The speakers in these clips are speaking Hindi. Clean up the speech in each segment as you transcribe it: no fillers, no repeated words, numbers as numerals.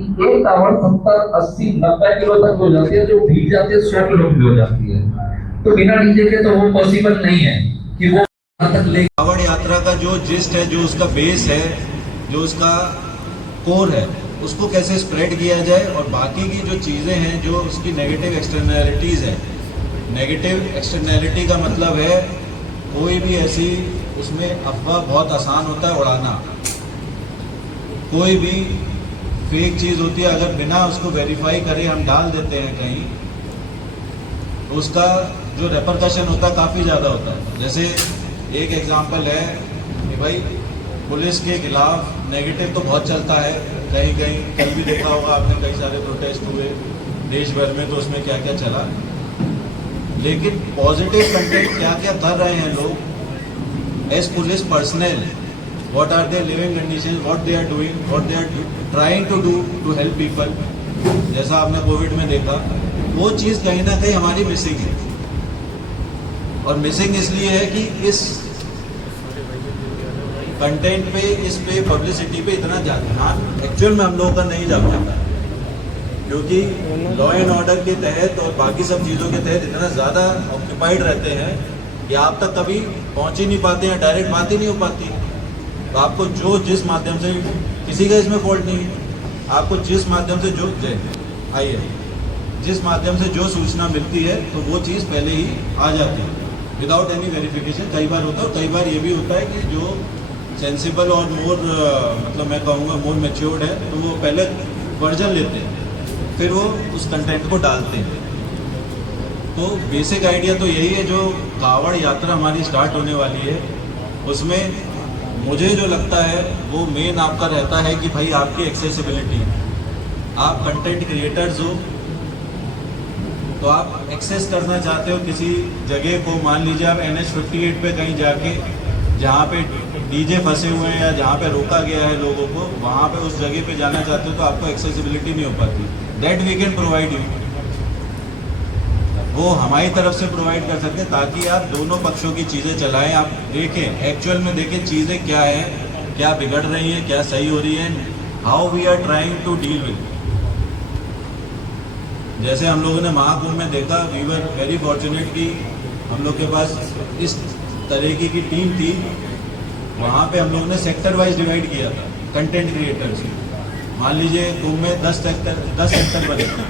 कि एक कावड़ 70, 80, 90 किलो तक हो जाती है, जो भीग जाती है 100 किलो की हो जाती है। तो बिना डीजे के तो वो पॉसिबल नहीं है कि वो तक ले। कावड़ यात्रा का जो जिस्ट है, जो उसका बेस है, जो उसका कोर है, उसको कैसे स्प्रेड किया जाए, और बाकी की जो चीज़ें हैं, जो उसकी नेगेटिव एक्सटर्नैलिटीज़ है। नेगेटिव एक्सटर्नैलिटी का मतलब है कोई भी ऐसी, उसमें अफवाह बहुत आसान होता है उड़ाना। कोई भी फेक चीज़ होती है, अगर बिना उसको वेरीफाई करे हम डाल देते हैं कहीं, तो उसका जो रेपरकशन होता है काफ़ी ज़्यादा होता है। जैसे एक एग्जांपल है कि भाई पुलिस के खिलाफ नेगेटिव तो बहुत चलता है, कहीं कहीं कल भी देखा होगा आपने, कई सारे प्रोटेस्ट हुए देश भर में, तो उसमें क्या क्या चला। लेकिन पॉजिटिव कंटेंट क्या क्या कर रहे हैं लोग as police personnel, what are their living conditions, what they are doing, what they are trying to do to help people, जैसा आपने कोविड में देखा, वो चीज़ कहीं ना कहीं हमारी मिसिंग है। और मिसिंग इसलिए है कि इस कंटेंट पे, इस पे पब्लिसिटी पे इतना ध्यान एक्चुअल में हम लोगों का नहीं जा पाता, क्योंकि लॉ एंड ऑर्डर के तहत और बाकी सब चीज़ों के तहत इतना ज़्यादा ऑक्यूपाइड रहते हैं कि आप तक कभी पहुँच ही नहीं पाते हैं, डायरेक्ट बात ही नहीं हो पाती। तो आपको जो जिस माध्यम से, किसी का इसमें फॉल्ट नहीं है, आपको जिस माध्यम से जो आइए जिस माध्यम से जो सूचना मिलती है, तो वो चीज़ पहले ही आ जाती है विदाउट एनी वेरिफिकेशन। कई बार होता है, और कई बार ये भी होता है कि जो सेंसिबल और मोर मतलब मैं कहूँगा मोर मैच्योर्ड है, तो वो पहले वर्जन लेते हैं, फिर वो उस कंटेंट को डालते हैं। तो बेसिक आइडिया तो यही है। जो कावड़ यात्रा हमारी स्टार्ट होने वाली है, उसमें मुझे जो लगता है वो मेन आपका रहता है कि भाई आपकी एक्सेसिबिलिटी। आप कंटेंट क्रिएटर्स हो, तो आप एक्सेस करना चाहते हो किसी जगह को, मान लीजिए आप NH58 पे कहीं जाके, जहाँ पे डीजे फंसे हुए हैं या जहाँ पे रोका गया है लोगों को, वहाँ पे उस जगह पे जाना चाहते हो, तो आपको एक्सेसिबिलिटी नहीं हो पाती। That we can provide you, वो हमारी तरफ से प्रोवाइड कर सकते हैं, ताकि आप दोनों पक्षों की चीज़ें चलाएं। आप देखें, एक्चुअल में देखें चीज़ें क्या हैं, क्या बिगड़ रही हैं, क्या सही हो रही है, how we are trying to deal with. जैसे हम लोगों ने महाकुंभ में देखा, वी वर वेरी फॉर्चुनेट कि हम लोग के पास इस तरीके की टीम थी। वहाँ पे हम लोगों ने सेक्टर वाइज डिवाइड किया था कंटेंट क्रिएटर्स। मान लीजिए कुंभ में 10 सेक्टर बने थे,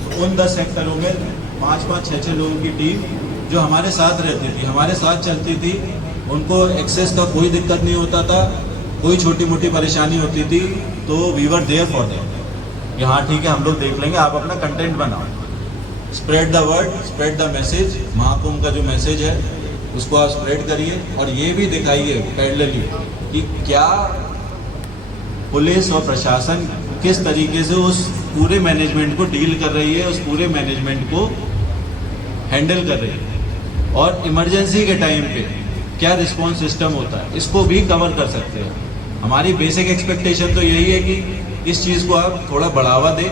तो उन 10 सेक्टरों में 5-5, 6-6 लोगों की टीम जो हमारे साथ रहती थी, हमारे साथ चलती थी। उनको एक्सेस का कोई दिक्कत नहीं होता था, कोई छोटी मोटी परेशानी होती थी तो we were there for them कि हाँ ठीक है, हम लोग देख लेंगे, आप अपना कंटेंट बनाओ, spread the word, spread the message. Mahakumbh का जो मैसेज है उसको आप स्प्रेड करिए, और ये भी दिखाइए पैरेलली कि क्या पुलिस और प्रशासन किस तरीके से उस पूरे मैनेजमेंट को डील कर रही है, उस पूरे मैनेजमेंट को हैंडल कर रही है, और इमरजेंसी के टाइम पे क्या रिस्पॉन्स सिस्टम होता है, इसको भी कवर कर सकते हैं। हमारी बेसिक एक्सपेक्टेशन तो यही है कि इस चीज़ को आप थोड़ा बढ़ावा दें,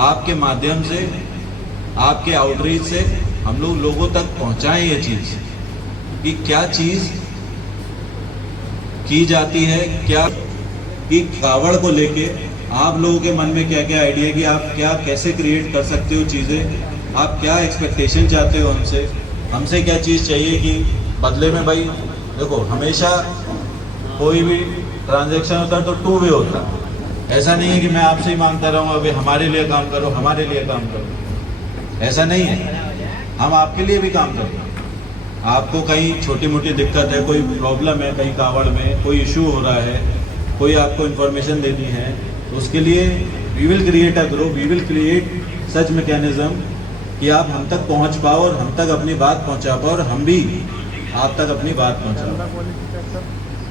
आपके माध्यम से, आपके आउटरीच से हम लोग लोगों तक पहुंचाएं ये चीज़ कि क्या चीज़ की जाती है, क्या कि कावड़ को लेके आप लोगों के मन में क्या क्या आइडिया, कि आप क्या कैसे क्रिएट कर सकते हो चीज़ें, आप क्या एक्सपेक्टेशन चाहते हो हमसे क्या चीज़ चाहिए कि बदले में। भाई देखो, हमेशा कोई भी ट्रांजैक्शन होता है तो 2 वे होता है। ऐसा नहीं है कि मैं आपसे ही मांगता रहूँ अभी हमारे लिए काम करो, हमारे लिए काम करो, ऐसा नहीं है। हम आपके लिए भी काम करें। आपको कहीं छोटी मोटी दिक्कत है, कोई प्रॉब्लम है, कहीं कावड़ में कोई इशू हो रहा है, कोई आपको इन्फॉर्मेशन देनी है, तो उसके लिए we will create a group, we will create such mechanism कि आप हम तक पहुंच पाओ और हम तक अपनी बात पहुंचा पाओ, और हम भी आप तक अपनी बात पहुंचाओ।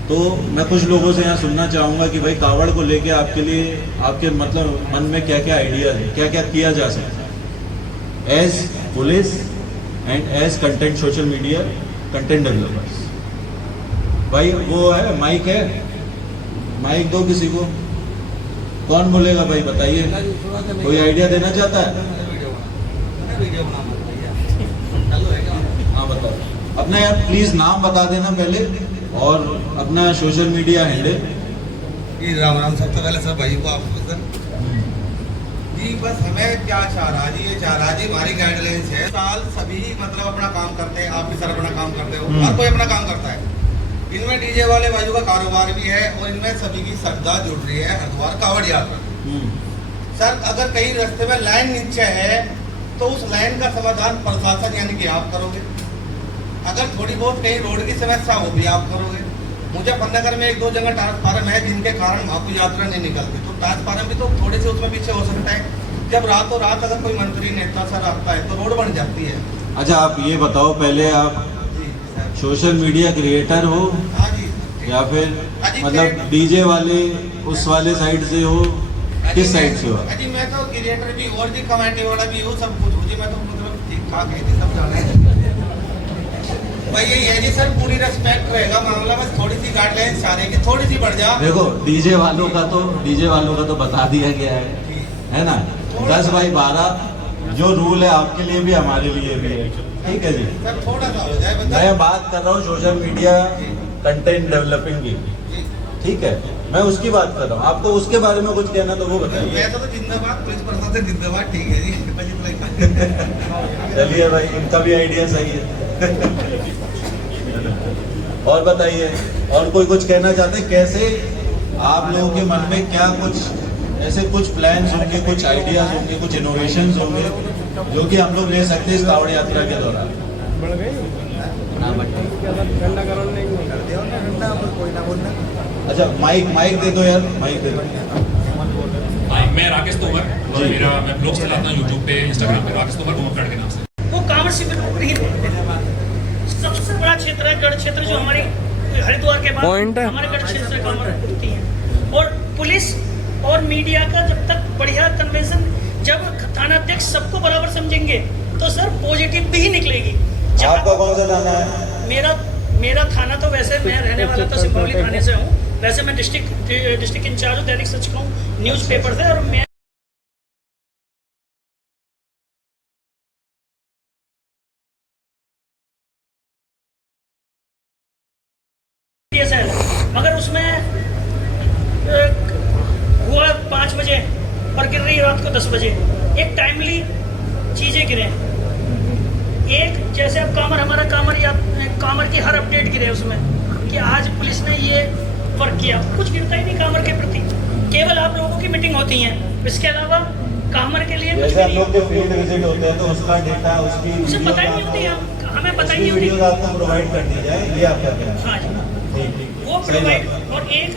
तो मैं कुछ लोगों से यहाँ सुनना चाहूँगा कि भाई कावड़ को लेके आपके लिए, आपके मतलब मन में क्या क्या आइडिया है, क्या क्या किया जा सकता है as police and as content social media content developers. भाई वो है, माइक है, माइक दो किसी को। कौन बोलेगा भाई, बताइए, कोई आइडिया देना चाहता है? हाँ बताओ अपना, यार प्लीज नाम बता देना पहले, और अपना social media handle. Ram Ram. सबसे पहले सर भाई को आपको सर जी बस हमें क्या चाह रहा जी, ये चाह रहा जी हमारी गाइडलाइंस है, साल सभी मतलब अपना काम करते हैं, ऑफिसर अपना काम करते हो, हर कोई अपना काम करता है। इनमें डीजे वाले भाइयों का कारोबार भी है और इनमें सभी की श्रद्धा जुड़ रही है हरिद्वार कांवड़ यात्रा। सर अगर कहीं रास्ते में लाइन नीचे है तो उस लाइन का समाधान प्रशासन यानी कि आप करोगे, अगर थोड़ी बहुत कहीं रोड की समस्या हो भी आप करोगे। मुजफ्फरनगर में 1-2 जगह ट्रांसफार्म है जिनके कारण वहाँ की यात्रा नहीं निकलती, तो ट्रांसफार्म भी तो थोड़े से उसमें पीछे हो सकता है। जब रातों रात अगर कोई मंत्री नेता सर आता है तो रोड बन जाती है। अच्छा आप ये बताओ, पहले आप जी सर। सोशल मीडिया क्रिएटर हो हाँ जी। या फिर हाँ जी, मतलब डीजे वाले उस वाले साइड से हो, किस साइड से हो? जी मैं तो क्रिएटर भी और जी कमेटी वाला भी हूँ, सब कुछ हूँ जी। मैं तो मतलब ठीक ठाक है जी, सब जाना है भाई। यही है जी सर, पूरी रेस्पेक्ट रहेगा मामला, बस थोड़ी सी गाइडलाइंस चाह रहे हैं कि थोड़ी सी बढ़ जा। देखो डीजे वालों का तो बता दिया गया है ना, 10/12 जो रूल है आपके लिए भी हमारे लिए भी है, ठीक है जी। सर थोड़ा सा हो जाए मैं बात कर रहा हूँ सोशल मीडिया कंटेंट डेवलपिंग की, ठीक है, मैं उसकी बात कर रहा हूँ। आपको उसके बारे में कुछ कहना तो वो बताइए। वैसे तो जिंदाबाद पुलिस प्रशासन जिंदाबाद, ठीक है जी। चलिए भाई, इनका भी आइडिया सही है। और बताइए, और कोई कुछ कहना चाहते हैं? कैसे आप लोगों के मन में क्या कुछ ऐसे कुछ प्लान्स होंगे, कुछ आइडियाज होंगे, कुछ इनोवेशंस होंगे जो कि हम लोग ले सकते हैं इस कांवड़ यात्रा के दौरान? अच्छा माइक दे दो यार, माइक दे दो। मैं राकेश तोमर, और मैं ब्लॉग्स चलाता हूँ यूट्यूब पे, इंस्टाग्राम पे, राकेश तोमर घूमर के नाम से। वो कांवड़ शिविर सबसे बड़ा क्षेत्र है, गढ़ क्षेत्र, जो हमारी हरिद्वार के बाद हमारे गढ़ क्षेत्र से कांवड़ होती है। और पुलिस और मीडिया का जब तक बढ़िया कन्वेंशन, जब थानाध्यक्ष सबको बराबर समझेंगे तो सर पॉजिटिव भी निकलेगी। आपका कौन सा थाना है? मेरा थाना तो वैसे मैं रहने वाला तो सिंगरौली थाने से हूँ, वैसे मैं डिस्ट्रिक्ट इंचार्ज हूँ दैनिक सच का हूँ, न्यूज़पेपर से। और मैं मगर उसमें हुआ 5 बजे और गिर रही रात को 10 बजे, एक टाइमली चीजें गिरे। एक जैसे अब हमारा कामर की हर अपडेट गिरे उसमें कि आज पुलिस ने ये वर्क किया, कुछ गिरता ही नहीं कामर के प्रति, केवल आप लोगों की मीटिंग होती है, इसके अलावा कामर के लिए जैसे हम लोग के फील्ड विजिट होते हैं तो उसका डेटा, उसकी उसे पता ही नहीं होती, हमें पता ही नहीं होती, आपको प्रोवाइड कर दी जाए, ये आपका क्या? हाँ जी, ठीक वो प्रोवाइड। और एक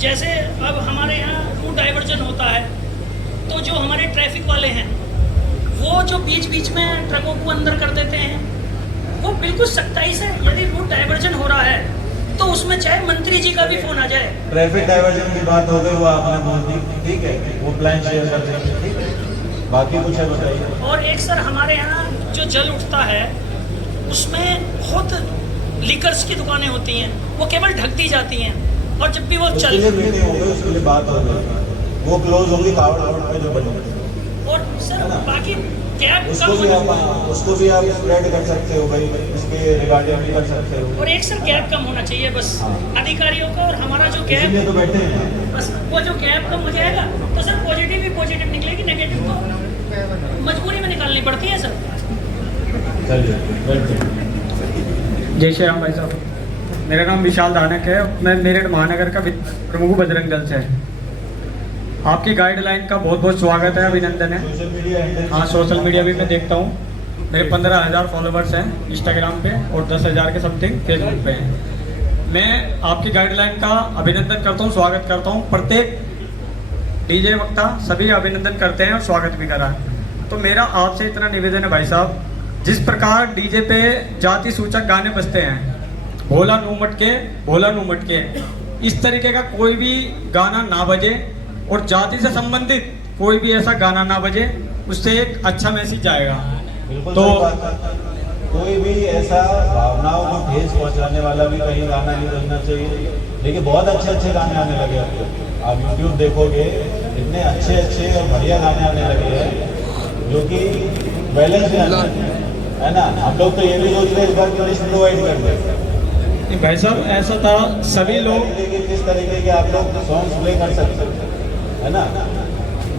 जैसे अब हमारे यहाँ रूट डाइवर्जन होता है, तो जो हमारे ट्रैफिक वाले हैं वो जो बीच बीच में ट्रकों को अंदर कर देते हैं, वो बिल्कुल सख्ताई से, यदि रूट डाइवर्जन हो रहा है तो उसमें चाहे मंत्री जी का भी फोन आ जाए। ट्रैफिक डाइवर्जन की बात हो गई, वो आपने बोल दी, ठीक है, वो प्लान शेयर कर देंगे, ठीक है। बाकी कुछ है बताइए। और एक सर हमारे यहाँ जो जल उठता है उसमें बहुत लिकर्स की दुकानें होती हैं, वो केवल ढक दी जाती हैं, और जब भी वो उसके लिए मीटिंग हो गई, उसके लिए बात हो गई, वो क्लोज होगी कावड़ में जो बनी। और सर बाकी कैब उसको भी आप स्प्रेड कर सकते हो भाई, इसके रिगार्डिंग भी कर सकते हो। और एक सर गैप कम होना चाहिए बस अधिकारियों का, और हमारा जो गैप तो बैठे हैं, बस वो जो गैप कम हो जाएगा तो सर पॉजिटिव ही पॉजिटिव निकलेगी, नेगेटिव तो मजबूरी में निकालनी पड़ती है सर। जय श्री राम भाई साहब, मेरा नाम विशाल दानक है, मैं मेरठ महानगर का प्रमुख बजरंग दल से है। आपकी गाइडलाइन का बहुत बहुत स्वागत है, अभिनंदन है। हाँ, सोशल मीडिया भी मैं देखता हूँ, मेरे 15,000 फॉलोवर्स हैं इंस्टाग्राम पे और 10,000 के समथिंग फेसबुक पे हैं। मैं आपकी गाइडलाइन का अभिनंदन करता हूँ, स्वागत करता हूँ। प्रत्येक डीजे वक्ता सभी अभिनंदन करते हैं और स्वागत भी करा। तो मेरा आपसे इतना निवेदन है भाई साहब, जिस प्रकार डीजे पे जाति सूचक गाने बजते हैं, भोला नू मटके, इस तरीके का कोई भी गाना ना बजे, और जाति से संबंधित कोई भी ऐसा गाना ना बजे, उससे एक अच्छा मैसेज जाएगा। तो कोई भी ऐसा भावनाओं को ठेस पहुंचाने वाला भी कहीं गाना नहीं बजना चाहिए। देखिए बहुत अच्छे गाने आने लगे आप यूट्यूब देखोगे, इतने अच्छे और बढ़िया गाने आने लगे हैं जो कि बैलेंस है ना। हम लोग तो ये भी सोच रहे हैं इस बार की लिस्ट प्रोवाइड कर दें। भाई साहब ऐसा था, सभी लोग किस तरीके के आप लोग सॉन्ग्स प्ले कर सकते हैं, है ना।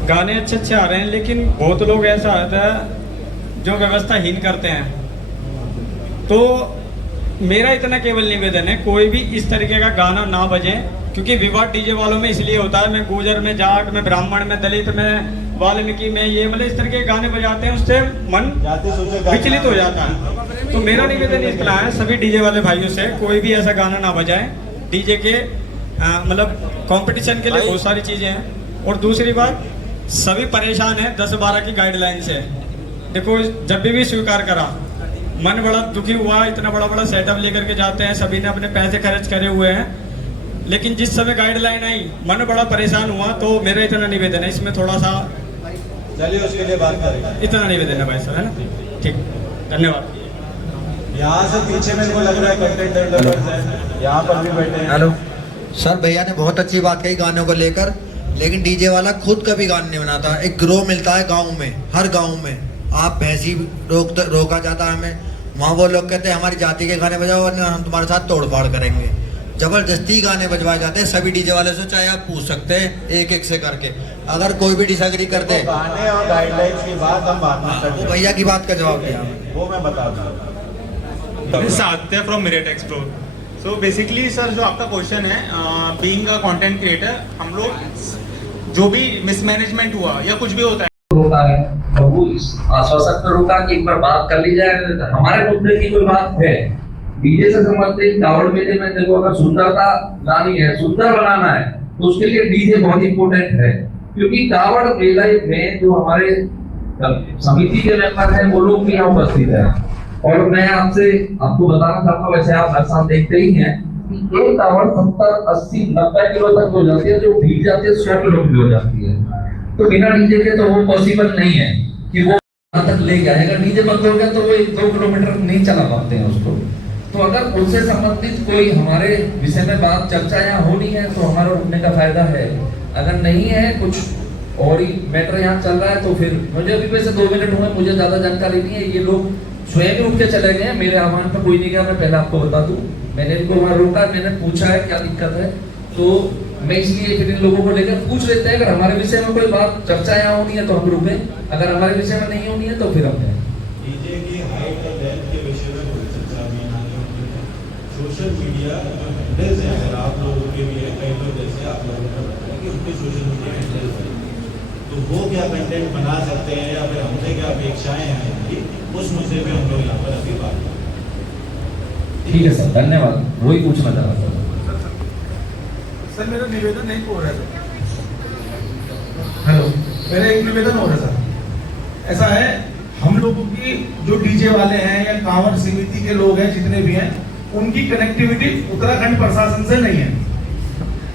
गाने अच्छे अच्छे आ रहे हैं, लेकिन बहुत लोग ऐसा होता है जो व्यवस्थाहीन करते हैं। तो मेरा इतना केवल निवेदन है, कोई भी इस तरीके का गाना ना बजे, क्योंकि विवाद डीजे वालों में इसलिए होता है, मैं गुर्जर में, जाट में, ब्राह्मण में, दलित में, वाल्मीकि में, ये मतलब इस तरीके के गाने बजाते हैं, उससे मन विचलित हो जाता है। तो मेरा निवेदन इतना है सभी डीजे वाले भाइयों से, कोई भी ऐसा गाना ना बजाए। डीजे के मतलब कंपटीशन के लिए बहुत सारी चीजें हैं। और दूसरी बात, सभी परेशान हैं 10-12 की गाइडलाइन से। देखो, जब भी स्वीकार करा, मन बड़ा दुखी हुआ, इतना बड़ा बड़ा सेटअप लेकर के जाते हैं, सभी ने अपने पैसे खर्च करे हुए हैं, लेकिन जिस समय गाइडलाइन आई मन बड़ा परेशान हुआ। तो मेरा इतना निवेदन है, इसमें थोड़ा सा चलिए उसके लिए बात करेंगे। इतना निवेदन है भाई साहब, है ना? ठीक, धन्यवाद। यहाँ से पीछे मेरे को लग रहा है कंटेंट डेवलपर्स हैं, यहाँ पर भी बैठे हैं। हेलो सर, भैया ने बहुत अच्छी बात कही गानों को लेकर, लेकिन डीजे वाला खुद कभी गाने नहीं बनाता। एक ग्रोह मिलता है गांव में, हर गांव में आप भैंसी रोका जाता है हमें, वहाँ वो लोग कहते हैं हमारी जाति के गाने बजाओ और हम तुम्हारे साथ तोड़फाड़ करेंगे। जबरदस्ती गाने बजवाए जाते हैं सभी डीजे वाले से, चाहे आप पूछ सकते हैं एक एक से करके, अगर कोई भी डिसएग्री करते हैं। गाने और गाइडलाइंस की बात हम बाद में करते वो हैं, भैया की बात का जवाब दिया। वो मैं बता दूँ। Satya from merit explore. So basically sir, जो आपका क्वेश्चन है, बीइंग अ कंटेंट क्रिएटर, हम लोग जो भी मिसमैनेजमेंट हुआ या कुछ भी होता है, होता है और वो इस आश्वासन पर रुका कि एक बार बात कर ली जाए। हमारे मुद्दे की कोई बात है डीजे से संबंधित, कावड़ मेले में देखो, अगर सुंदरता लानी है, सुंदर बनाना है, तो उसके लिए डीजे बहुत इंपॉर्टेंट है। क्योंकि कावड़ मेले में जो हमारे समिति के मेंबर हैं वो लोग भी यहाँ उपस्थित है। और मैं आपको बताना चाहूंगा, वैसे आप हर साल देखते ही हैं, एक कावड़ 70, 80, 90 किलो तक हो जाती है, जो भीग जाती है 100 किलो की हो जाती है। तो बिना डीजे के तो वो पॉसिबल नहीं है कि वो वहां तक ले जाए। अगर डीजे बंद हो गया तो वो 1-2 किलोमीटर नहीं चला पाते हैं उसको। तो अगर उनसे संबंधित कोई हमारे विषय में बात चर्चा यहाँ होनी है तो हमारा रुकने का फायदा है। अगर नहीं है, कुछ और ही मैटर यहाँ चल रहा है, तो फिर मुझे अभी वैसे 2 मिनट हुए, मुझे ज्यादा जानकारी नहीं है। ये लोग स्वयं ही उठ के चले गए, मेरे आह्वान पर कोई नहीं गया। मैं पहले आपको बता दूं, मैंने इनको वहां रोका, मैंने पूछा है क्या दिक्कत है, तो मैं इसलिए फिर इन लोगों को लेकर पूछ लेते हैं। अगर हमारे विषय में कोई बात चर्चा यहाँ होनी है तो हम रुके, अगर हमारे विषय में नहीं होनी है तो फिर हम डीजे की हाइट और लेंथ के विषय में कोई चर्चा नहीं आनी। सोशल मीडिया जो हैंडल्स हैं, अगर आप लोगों के भी है, कई लोग जैसे आप लोगों ने बताया कि उनके सोशल मीडिया हैंडल्स हैं, तो वो क्या कंटेंट बना सकते हैं या फिर हमसे क्या अपेक्षाएं हैं इनकी, उस मुद्दे पे हम लोग यहाँ पर अभी बात करें। ठीक है सर, धन्यवाद। वही पूछना चाह रहा था सर। मेरा निवेदन नहीं हो रहा है सर। हेलो, मेरा एक निवेदन हो रहा है सर। ऐसा है, हम लोगों की जो डीजे वाले हैं या कांवड़ समिति के लोग हैं, जितने भी हैं, उनकी कनेक्टिविटी उत्तराखंड प्रशासन से नहीं है।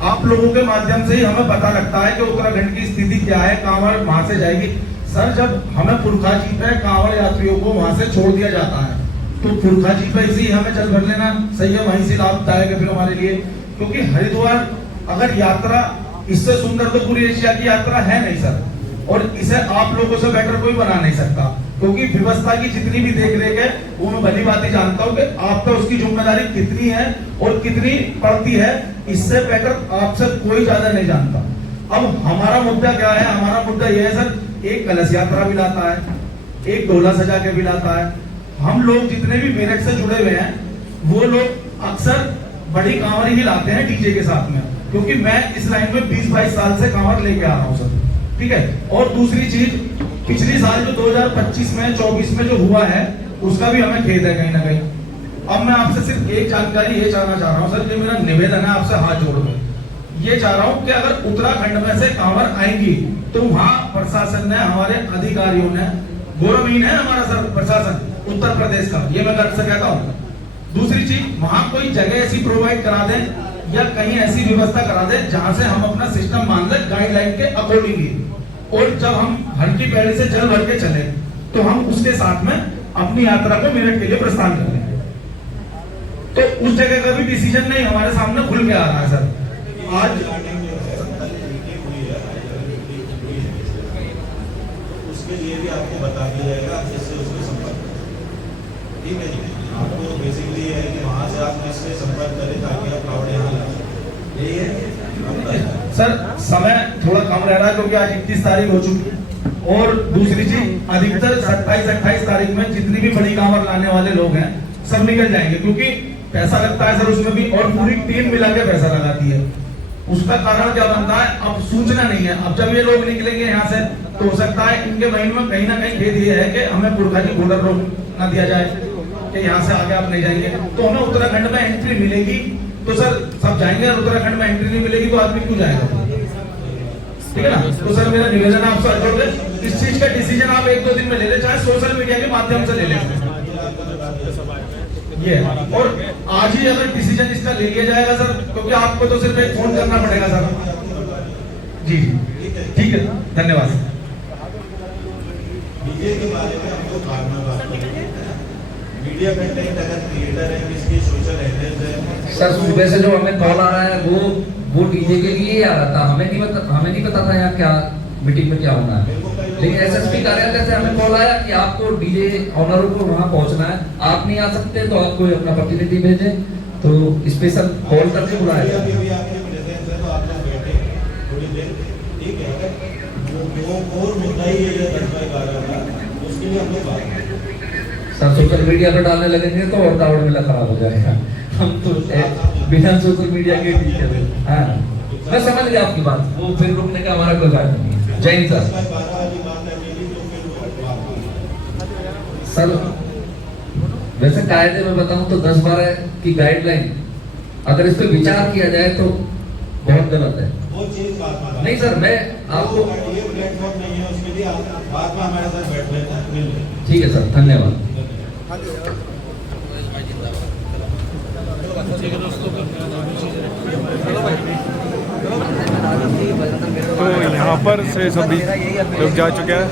आप लोगों के माध्यम से ही हमें पता लगता है कि उत्तराखंड की स्थिति क्या है, कांवड़ वहां से जाएगी। सर, जब हमें पुरखाजी पे कांवड़ यात्रियों को वहां से छोड़ दिया जाता है, तो पुरखाजी पे इसी हमें चल भर लेना सही है, वहीं से लाभदायक है फिर हमारे लिए। क्योंकि हरिद्वार अगर यात्रा, इससे सुंदर तो पूरी एशिया की यात्रा है नहीं सर, और इसे आप लोगों से बेटर कोई बना नहीं सकता। क्योंकि व्यवस्था की जितनी भी देख रेख है वो मैं भली बात ही जानता हूँ कि आप पे उसकी जिम्मेदारी कितनी है और कितनी पड़ती है, इससे बेटर आपसे कोई ज्यादा नहीं जानता। अब हमारा मुद्दा क्या है? हमारा मुद्दा यह है सर, एक कलश यात्रा भी लाता है, एक डोला सजा के भी लाता है। हम लोग जितने भी मेरठ से जुड़े हुए हैं वो लोग अक्सर बड़ी कांवर ही लाते हैं डीजे के साथ में, क्योंकि मैं इस लाइन में 20-22 साल से कांवर लेके आ रहा हूँ सर, ठीक है। और दूसरी चीज, पिछली साल जो 2025 में 24 में जो हुआ है उसका भी हमें खेद है कहीं ना कहीं। अब मैं आपसे सिर्फ एक जानकारी ये जानना चाह रहा हूँ सर, जो मेरा निवेदन है आपसे हाथ जोड़ कर ये चाह रहा हूँ कि अगर उत्तराखंड में से कांवर आएंगी तो वहाँ प्रशासन ने, हमारे अधिकारियों ने, गौरवहीन है हमारा सर प्रशासन उत्तर प्रदेश का, ये मैं गर्व से कहता हूँ। दूसरी चीज, वहाँ कोई जगह ऐसी प्रोवाइड करा दें या कहीं ऐसी व्यवस्था करा दें जहां से हम अपना सिस्टम मान लें गाइडलाइन के अकॉर्डिंगली, और जब हम हल्की पैड़ी से जल भर के चले तो हम उसके साथ में अपनी यात्रा को मेरठ के लिए प्रस्थान करें। तो उस जगह का भी डिसीजन नहीं हमारे सामने खुल के आ रहा है सर। आज उसके लिए भी आपको बता दिया जाएगा, आप जिससे उसको संपर्क करें, ठीक है जी। आपको बेसिकली ये है कि वहाँ से आप किससे संपर्क करें ताकि आप कावड़ यहाँ ला सकें, यही है। सर समय थोड़ा कम रह रहा है क्योंकि आज 31 तारीख हो चुकी है और दूसरी चीज अधिकतर 27-28 तारीख में जितनी भी बड़ी कांवर लाने वाले लोग हैं सब निकल जाएंगे क्योंकि पैसा लगता है सर उसमें भी और पूरी टीम मिला के पैसा लगाती है। उसका कारण क्या बनता है, अब सूचना नहीं है। अब जब ये लोग निकलेंगे यहाँ से तो हो सकता है इनके माइंड में कहीं ना कहीं खेद ये है कि हमें पुरखा की बॉर्डर रोक ना दिया जाए कि यहाँ से आगे आप नहीं जाएंगे, तो हमें उत्तराखंड में एंट्री मिलेगी तो सर सब जाएंगे और उत्तराखंड में एंट्री नहीं मिलेगी तो आदमी क्यों जाएगा, ठीक है ना। तो सर मेरा निवेदन है आपसे जोड़ इस चीज का डिसीजन आप 1-2 दिन में ले ले, चाहे सोशल मीडिया के माध्यम से ले लें ये, और आज ही अगर डिसीजन इसका ले लिया जाएगा सर, क्योंकि आपको तो सिर्फ एक फोन करना पड़ेगा सर। जी ठीक है, धन्यवाद सर। डीजे के बारे में हम लोग बाद में बात करेंगे। मीडिया कंटेंट अगर क्रिएटर है, किसकी सोशल हैंडल्स है। सर सुबह से जो हमें कॉल आ रहा है वो डीजे के लिए ही आ रहा था, हमें नहीं पता था यहाँ क्या मीटिंग में क्या होना है। लेकिन एसएसपी कार्यालय से हमें कॉल आया कि आपको डीजे ऑनर को वहाँ पहुँचना है, आप नहीं आ सकते तो आप कोई अपना प्रतिनिधि भेजें, तो स्पेशल कॉल करके बुलाया। सर सोशल मीडिया पर डालने लगेंगे तो और दावड़ मेला खराब हो जाएगा। हम तो बिना सोशल मीडिया के ठीक है। हाँ मैं समझ गया आपकी बात, वो फिर रुकने का हमारा कोई कारण नहीं है। जय हिंद सर। वैसे कायदे में बताऊं तो 10-12 की गाइडलाइन अगर इस पे विचार किया जाए तो बहुत गलत है। वो चीज नहीं सर, मैं आपको ये प्लेटफॉर्म नहीं है उसके लिए, आप बाद में हमारे साथ बैठ लेना, मिल लेना। ठीक है सर, धन्यवाद। तो यहाँ पर से सभी लोग जा चुके हैं।